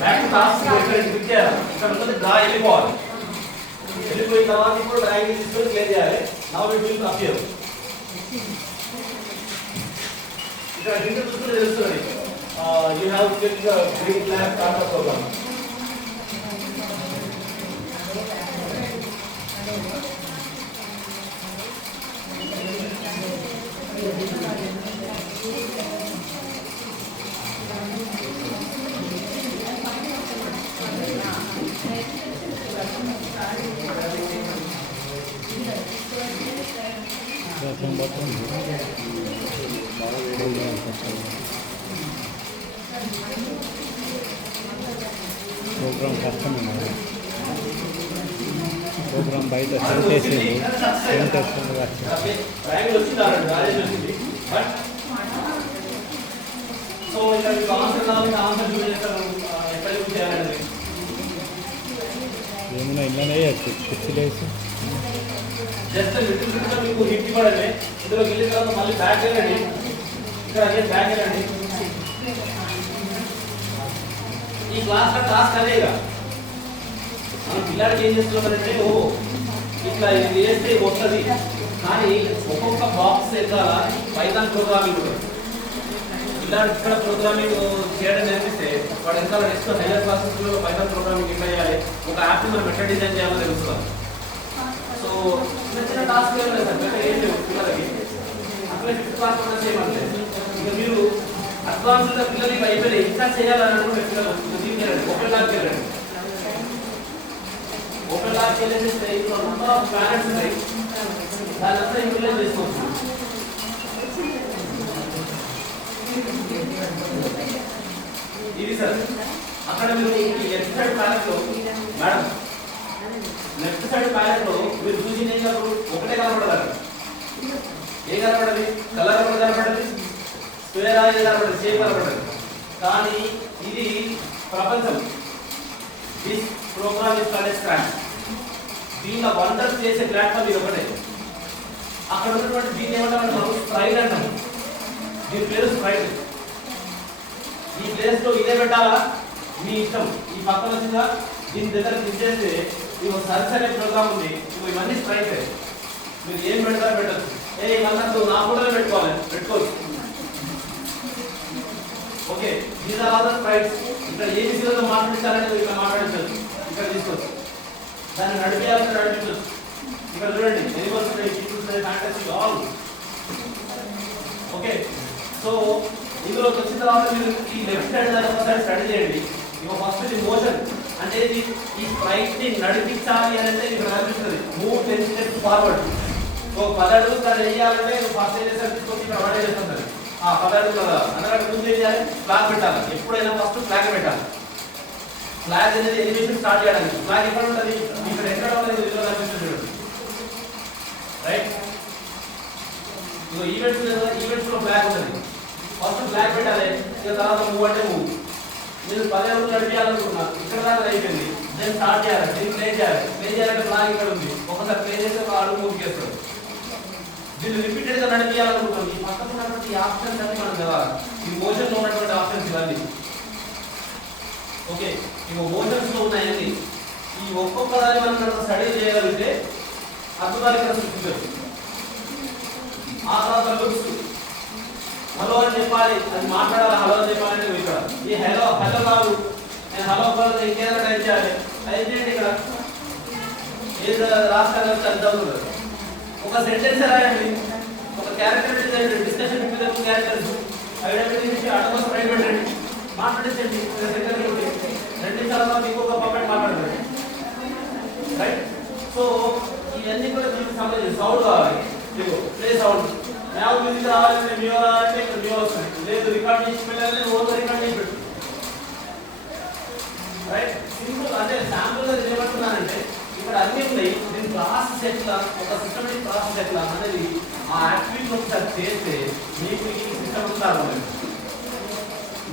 Back to task ఇక్కడ click చేయాలి. ఇక్కడ ఉన్నది డ్రా వెళ్ళిపోవాలి. వెళ్ళిపోయిన తర్వాత ఇప్పుడు డ్రాయింగ్ తీసుకొని క్లియర్ చేయాలి. Now it will appear. ఇక్కడ హింట్ చూస్తే తెలుస్తుంది. You have click the green lab start of program. Program కష్టమన్నారు. ప్రోగ్రామ్ బయట సెండ్ చేసింది. సెండ్ చేస్తుంది ఏమైనా ఇళ్ళనే కుర్చీలేసి జస్ట్ లిటిల్ బిట్ గా మీకు హిట్ ఇవ్వడమే. ఇందులోకి వెళ్ళిన తర్వాత మళ్ళీ బ్యాక్ వెళ్ళండి. ఇక్కడ అగైన్ బ్యాక్ వెళ్ళండి. ఈ క్లాస్ का టాస్క్ అదేగా. మనం పిల్లలకి ఏం చేస్తున్నామంటే ఇట్లా ఇది చేస్తే వస్తుంది, కానీ ఒక్కొక్క బాక్స్ ఎక్కాల పైథాన్ ప్రోగ్రామింగ్ ఉంటుంది. పిల్లలు ఇక్కడ ప్రోగ్రామింగ్ చేయడం నేర్పిస్తే వాడు ఎంత నెక్స్ట్ హైయర్ క్లాసెస్లో పైథాన్ ప్రోగ్రామింగ్ ఎట్లా చేయాలి, ఒక యాప్ మనం ఎట్లా డిజైన్ చేయాలో తెలుస్తుంది. సో చిన్న చిన్న టాస్క్ ఏం లేదు సార్, అంటే ఏం లేవు పిల్లలకి. అట్లే ఫిఫ్త్ క్లాస్ కూడా చేయమంటే ఇక మీరు అడ్వాన్స్గా పిల్లలకి అయిపోయి ఇంకా చేయాలని అనుకుంటే పిల్లలు దీనికి ఓపెన్ లాక్ వెళ్ళండి. ఓపెన్ లాక్ వెళ్ళేస్తే ఇందులో నెంబర్ ఆఫ్ ప్లానెట్స్ ఉన్నాయి, దాని అంతా యూటిలైజ్ చేసుకోవచ్చు. ఇది సార్ అక్కడ మీరు లెఫ్ట్ సైడ్ ప్లానెట్ లో మేడం లెఫ్ట్ సైడ్ ప్యాలెట్ లో మీరు చూసిన ఒకటే కనపడదు. ఏ కనపడది? కలర్ కూడా కనపడది, స్క్వేర్ ఆయిల్ కనపడదు, షేప్ కనపడదు. కానీ ఇది ప్రపంచం. This program is called Scratch. దీనిలో వండర్స్ చేసే ప్లాట్ఫామ్ ఇది ఒకటే. అక్కడ ఉన్నటువంటి దీన్ని ఏమంటారు? మనం స్ప్రైట్ అంటాము. దీని పేరు స్ప్రైట్. ఈ ప్లేస్ లో ఇదే పెట్టాలా మీ ఇష్టం. ఈ పక్కన వచ్చిందా దీని దగ్గర క్లిక్ చేస్తే ఇవి సర్చ్ అనే ప్రోగ్రామ్ ఉంది. ఇవన్నీ స్ప్రైట్. మీరు ఏం పెడతారో పెట్టచ్చు. ఇవన్నట్టు నా ఫోటోలో పెట్టుకోవచ్చు. Okay, these are all the sprites. ఇక్కడ ఏ విషయంలో మాట్లాడించాలని ఇక్కడ మాట్లాడించవచ్చు. ఇక్కడ తీసుకోవచ్చు. దాన్ని నడిపేయాలని నడిపించవచ్చు. ఇక్కడ చూడండి ఎనిమల్స్ ఉన్నాయి, పీపుల్స్ ఉన్నాయి, ఫ్యాంటసీ ఆల్. ఓకే, సో ఇందులోకి వచ్చిన తర్వాత మీరు ఈ లెఫ్ట్ సైడ్ దాని ఒకసారి స్టడీ చేయండి. ఇక ఫస్ట్ ఇది మోషన్ అంటే ఈ స్ప్రైట్ ని నడిపించాలి అని అంటే ఇక్కడ కనిపిస్తుంది మూవ్ 10 స్టెప్స్ ఫార్వర్డ్. సో 10 అడుగులు దాన్ని వేయాలంటే ఫస్ట్ ఏం చేస్తారు? తీసుకొచ్చి ఇక్కడ వాడే చేస్తుంటారు. 10 అడుగులు కదా అందుకంటే ముందు ఏం చేయాలి? ఫ్లాగ్ పెట్టాలి. ఎప్పుడైనా ఫస్ట్ ఫ్లాగ్ పెట్టాలి. ఫ్లాగ్ అనేది ఎలివేషన్ స్టార్ట్ చేయడానికి. ఫ్లాగ్ ఎక్కడ ఉంటుంది? ఇక్కడ ఎక్కడ ఉంటుంది? ఇందులో కనిపిస్తుంది చూడండి. రైట్, ఈవెంట్స్ లో ఫ్లాగ్ ఉంటుంది. ఫస్ట్ ఫ్లాగ్ పెట్టాలి. ఇక తర్వాత మూవ్ అంటే మూవ్. మీరు 10 అడుగులు నడిపించాలనుకున్నా ఇక్కడ దాకా అయిపోయింది. దెన్ స్టార్ట్ చేయాలి. దీన్ని ప్లే చేయాలంటే ఫ్లాగ్ ఇక్కడ ఉంది. ఒకసారి ప్లే చేస్తే ఒక అడుగు మూవ్ చేస్తాడు. దీన్ని రిపీటెడ్ గా నడిపించాలనుకుంటాం. ఈ పక్కన ఉన్నటువంటి ఆప్షన్స్ అన్ని మనం చదవాలి. ఈ మోషన్ లో ఉన్నటువంటి ఆప్షన్స్ ఇవన్నీ. ఓకే, ఇవి మోషన్స్ లో ఉన్నాయండి. ఈ ఒక్కొక్క దాన్ని మనం స్టడీ చేయగలిగితే అద్భుతాలు ఇక్కడ సృష్టించవచ్చు. ఆ తర్వాత లుక్స్ హలో అని చెప్పాలి, అది మాట్లాడాలి. హలో అని చెప్పాలంటే ఇక్కడ ఈ హలో కాదు, నేను హలో కాదు ఇంకేదో టైప్ చేయాలి. టైప్ చేయండి. ఇక్కడ ఏదో రాష్ట్రాలు అర్థం ఉంటుంది. ఒక సెంటెన్స్ రాయండి, ఒక character discussion with characters identity నుంచి అడ్వాన్స్ రైట్ పెట్టండి, మాట్లాడించండి. సెకండ్ 2 నిమిషాల తర్వాత ఇంకొక పర్ఫెక్ట్ మాట్లాడండి. రైట్, సో ఇవన్నీ కూడా దీనికి సంబంధించి సౌండ్ కావాలి. ప్లే సౌండ్ మ్యావ్ మ్యూజిక్ రావాలంటే మ్యూ రావాలంటే ఇక్కడ మ్యూ వస్తుంది. లేదు రికార్డ్ చేసి వెళ్ళాలంటే ఓవర్ రికార్డ్ చేసి పెట్టు. Right, simple. అంటే శాంపుల్ గా ఏమంటున్నానంటే ఇక్కడ అన్ని ఉన్నాయి. దీని ప్రాసెస్ ఎట్లా, ఒక సిస్టమేటిక్ ప్రాసెస్ ఎట్లా అనేది ఆ యాక్టివిటీ ఒకసారి చేస్తే మీకు ఈ సిస్టమ్ అంతా అర్థమైంది.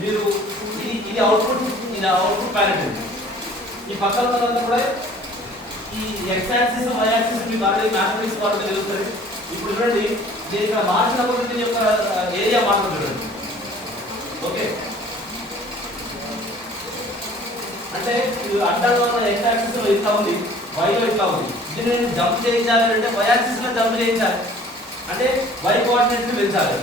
మీరు ఇది అవుట్పుట్ ప్యారెట్. ఈ పక్కన ఉన్నదంతా కూడా ఈ ఎక్స్ యాక్సిస్ వై యాక్సిస్ మీకు ఆల్రెడీ మ్యాథమెటిక్స్ వాళ్ళకి తెలుస్తుంది. ఇప్పుడు చూడండి, దీని ఇక్కడ మార్చినప్పుడు దీని యొక్క ఏరియా మాత్రం చూడండి. ఓకే, అంటే అడ్డంగా ఉన్న ఎక్స్ యాక్సిస్ లో ఇట్లా ఉంది, y లో ఇట్లా ఉంది. ఇది నేను జంప్ చేయించాలి అంటే y యాక్సిస్ లో జంప్ చేయించాలి, అంటే y కోఆర్డినేట్స్ ని పెంచాలి.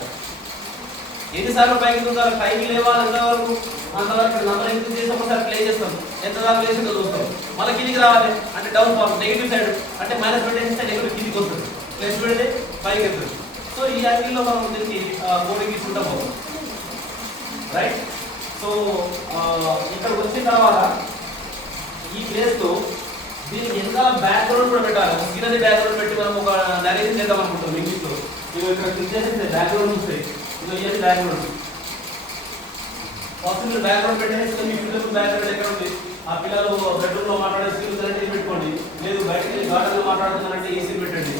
ఎన్నిసార్లు పైకి చూడాలి, పైకి లేవాలి ఎంతవరకు, అంతవరకు నంబర్ ఎంత చేసి ఒకసారి ప్లే చేస్తాం, ఎంత దాకా లేచిందో చూస్తాం. మళ్ళీ కిందికి రావాలి అంటే డౌన్ ఫాల్, నెగిటివ్ సైడ్ అంటే మైనస్ పెట్టేస్తే నెగిటివ్ కిందికి వస్తుంది, ప్లస్ పెడితే పైకి వెళ్తుంది. సో ఈ యాంగిల్లో మనం దీనికి కోడింగ్ ఇచ్చుకుంటాం పోతాం, రైట్. సో ఇక్కడ వచ్చిన తర్వాత ఈ ప్లేస్లో దీనికి ఎంత బ్యాక్గ్రౌండ్ కూడా పెట్టాలి. సీనరీ బ్యాక్గ్రౌండ్ పెట్టి మనం ఒక నరేషన్ చేద్దాం అనుకుంటాం ఇంగ్లీష్లో. ఇవి ఇక్కడ క్లిక్ చేస్తే బ్యాక్గ్రౌండ్ వస్తాయి, ఇవన్నీ బ్యాక్గ్రౌండ్. ఫస్ట్ మీరు బ్యాక్గ్రౌండ్ పెట్టేస్తే మీ పిల్లలు బ్యాక్గ్రౌండ్ ఎక్కడ ఉంది, ఆ పిల్లలు బెడ్రూమ్లో మాట్లాడే స్కిల్స్ అంటే ఇది పెట్టుకోండి, లేదు బయటకి వెళ్ళి గార్డెన్లో మాట్లాడుతున్నారంటే ఏసీ పెట్టండి.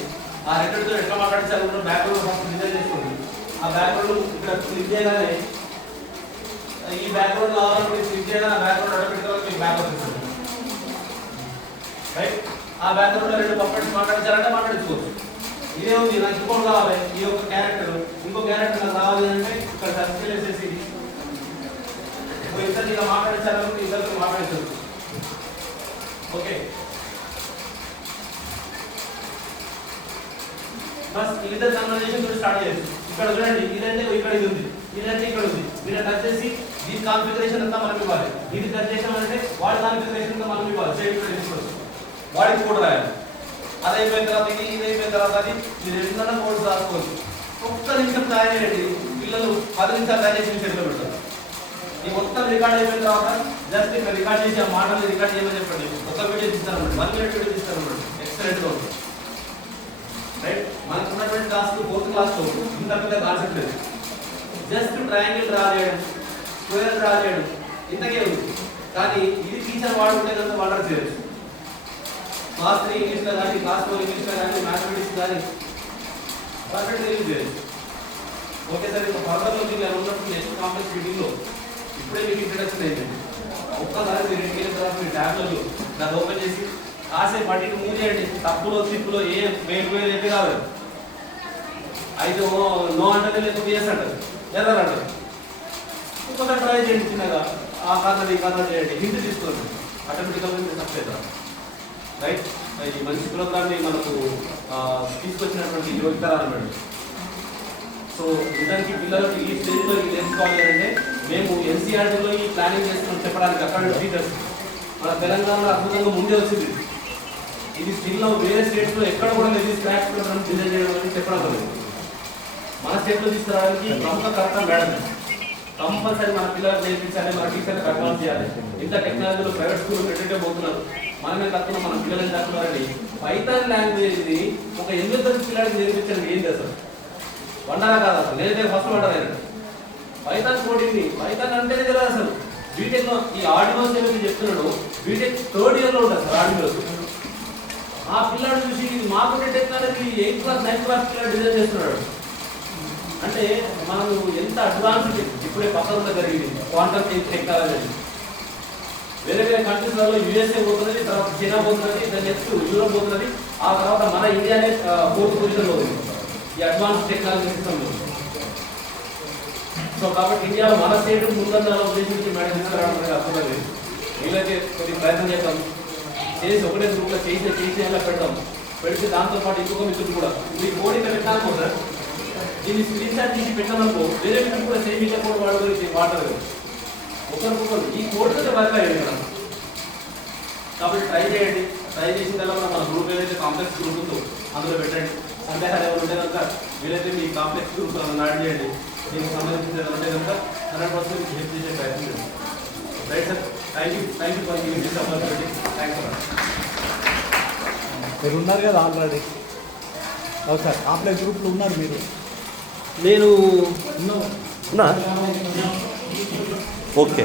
ఆ రెండుతో ఎట్లా మాట్లాడించాలి కూడా బ్యాక్గ్రౌండ్ ఫస్ట్ డిజైన్ చేసుకోండి. ఆ బ్యాక్గ్రౌండ్ ఇక్కడ క్లిక్ చేయగానే ఈ బ్యాక్గ్రౌండ్ కావాలనుకుంటే క్లిక్ చేయగానే ఆ బ్యాక్గ్రౌండ్ ఆటోమేటిక్గా మీకు బ్యాక్ వస్తుంది, రైట్. ఆ బ్యాక్గ్రౌండ్ లో రెండు పర్ఫెక్ట్ మాట్లాడించాలంటే మాట్లాడించుకోవచ్చు. ఇదే ఉంది, నాకు ఇంకోటి కావాలి, ఈ యొక్క క్యారెక్టర్ ఇంకో క్యారెక్టర్ నాకు కావాలి అంటే ఇక్కడ సర్కిల్ వేసేసి ఇద్దరు ఇలా మాట్లాడించాలంటే ఇద్దరు మాట్లాడించవచ్చు. ఓకే, బస్ ఇద్దరు కన్వర్జేషన్ తోటి స్టార్ట్ చేయండి. ఇక్కడ చూడండి, ఇదంటే ఇక్కడ ఇది ఉంది, ఇదంటే ఇక్కడ ఉంది. మీరు టచ్ చేసి దీని కాన్ఫిగరేషన్ అంతా మనం ఇవ్వాలి, ఇది టచ్ చేసామంటే వాడి కాన్ఫిగరేషన్ అంతా మనం ఇవ్వాలి. సేమ్ తీసుకోవచ్చు, వాడికి కోడ్ రాయాలి. అది అయిపోయిన తర్వాత ఇది అయిపోయిన తర్వాత అది మీరు ఎన్నైనా కోడ్స్ రాసుకోవచ్చు. ఒక్క నిమిషం తయారు చేయండి, పిల్లలు 10 నిమిషాలు తయారు చేసి చేతిలో పెడతారు. ఈ మొత్తం రికార్డ్ అయిపోయిన తర్వాత జస్ట్ ఇక్కడ రికార్డ్ చేసి ఆ మాటలు రికార్డ్ చేయమని చెప్పండి. ఒక వీడియో తీస్తారన్నమాట, 1 మినిట్ వీడియో తీస్తారన్నమాట, ఎక్సలెంట్గా ఉంటుంది, రైట్. మనకు ఉన్నటువంటి క్లాస్ 4th క్లాస్లో ఇంత పెద్ద కాన్సెప్ట్ లేదు. జస్ట్ ట్రయాంగిల్ డ్రా చేయడం, స్క్వేర్ డ్రా చేయడం ఇంతకే ఉంది. కానీ ఇది టీచర్ వాడుకుంటే కనుక వాటర్ చేయొచ్చు. క్లాస్ 3 ఇంగ్లీష్లో కానీ, క్లాస్ 4 ఇంగ్లీష్లో కానీ, మ్యాథమెటిక్స్ కానీ పర్ఫెక్ట్గా యూజ్ చేయొచ్చు. ఓకే సార్, ఇంకా ఫర్దర్లో మీకు ఉన్నప్పుడు నెక్స్ట్ కాంప్లెక్స్ మీటింగ్లో ఇప్పుడే మీకు ఇంట్రడక్షన్ అయింది. ఒక్కసారి మీరు ఇంటికి వెళ్ళిన తర్వాత మీ ట్యాబ్లలో దాన్ని ఓపెన్ చేసి కాసేపు అటు మూవ్ చేయండి. తప్పులో తిప్పులో ఏ మెయిన్ వేలు అయితే కాదు, అయితే నో అంటే లేకపోతే ఎస్ అంటారు, ఎర్రర్ అంటారు. ఇంకొకసారి ట్రై చేయండి, చిన్నగా ఆ కథ ఈ కథ చేయండి, హింట్ తీసుకోండి, ఆటోమేటిక్గా సక్సెస్ అవుతారు, రైట్. ఈ మంచి ప్రోగ్రామ్ని మనకు తీసుకొచ్చినటువంటి యువతరాలు మేడం. సో నిజానికి పిల్లలకు ఈ స్టేజ్లో ఇది నేర్చుకోవాలి అంటే మేము ఎన్సీఆర్టీలో ఈ ప్లానింగ్ చేస్తున్నాం చెప్పడానికి. అక్కడ టీచర్స్ మన తెలంగాణలో అద్భుతంగా ముందే వచ్చింది. ఇది స్టిల్లో వేరే స్టేట్స్లో ఎక్కడ కూడా లేదు, స్క్రాచ్ ప్రోగ్రామ్ డిజైన్ చేయడం అని చెప్పడం లేదు. మన స్టేట్లో తీసుకురావడానికి ప్రముఖ కరెక్ట్గా మేడం కంపల్సరీ మన పిల్లలకు నేర్పించాలి, మన టీచర్లకు అడ్వాన్స్ చేయాలి. ఇంత టెక్నాలజీలో ప్రైవేట్ స్కూల్ పెట్టే పోతున్నారు, మనమే తక్కువ మన పిల్లలు తక్కున్నారండి. పైథాన్ లాంగ్వేజ్ని ఒక 8వ తరగతి పిల్లలకి నేర్పించండి, ఏం చేస్తారు వండరా కాదు అసలు. నేనైతే ఫస్ట్ వండరాను పైథాన్ కోడింగ్ని. పైథాన్ అంటేనే కదా అసలు బీటెక్లో ఈ ఆర్డినోస్ ఏమైతే చెప్తున్నాడో బీటెక్ 3rd ఇయర్లో ఉంటుంది సార్ ఆర్డినోస్. ఆ పిల్లాడు చూసి ఇది మాకుండే technology 8th class 9th class పిల్లలు డిజైన్ చేస్తున్నాడు అంటే మనం ఎంత అడ్వాన్స్. ఇప్పుడే పక్కన జరిగింది క్వాంటమ్ టెక్నాలజీ. వేరే వేరే కంట్రీస్లలో యూఎస్ఏ పోతున్నది, తర్వాత చైనా పోతున్నది, దాని నెక్స్ట్ యూరోప్ పోతున్నది, ఆ తర్వాత మన ఇండియానే 4th పొజిషన్లో ఉంది ఈ అడ్వాన్స్ టెక్నాలజీ సిస్టంలో. సో కాబట్టి ఇండియాలో మన స్టేట్ ముందన్న ఉద్దేశించి మేడం తీసుకురావడం అర్థం లేదు. వీళ్ళకి కొద్ది ప్రయత్నం చేద్దాం, చేసి ఒకటే గ్రూప్లో చేసి అలా పెడతాం. పెడితే దాంతోపాటు ఇంకొక మిత్రులు కూడా మీ కోడ్ ఇక్కడ పెట్టాలి సార్, దీన్ని స్క్రీన్ షాట్ తీసి పెట్టామనుకో వేరే మిత్రులు కూడా సేమ్ ఇండియా కోడ్ వాడరు ఒకరికొకరు ఈ కోడ్తో వర్క్ అయ్యండి కదా. కాబట్టి ట్రై చేయండి, ట్రై చేసిన తర్వాత మన గ్రూప్ ఏదైతే కాంప్లెక్స్ గ్రూప్ ఉందో అందులో పెట్టండి. సందేహాలు ఎవరు ఉంటే కనుక వీలైతే మీ కాంప్లెక్స్ గ్రూప్ యాడ్ చేయండి. దీనికి సంబంధించిన ఉంటే కనుక 100% హెల్ప్ చేసే ప్రయత్నం చేయండి, right sir. Thank you for giving this opportunity. Thanks sir. మీరు ఉన్నారు కదా ఆల్రెడీ. అవును సార్, కాంప్లెక్స్ గ్రూప్లో ఉన్నారు మీరు. నేను ఉన్నా ఓకే.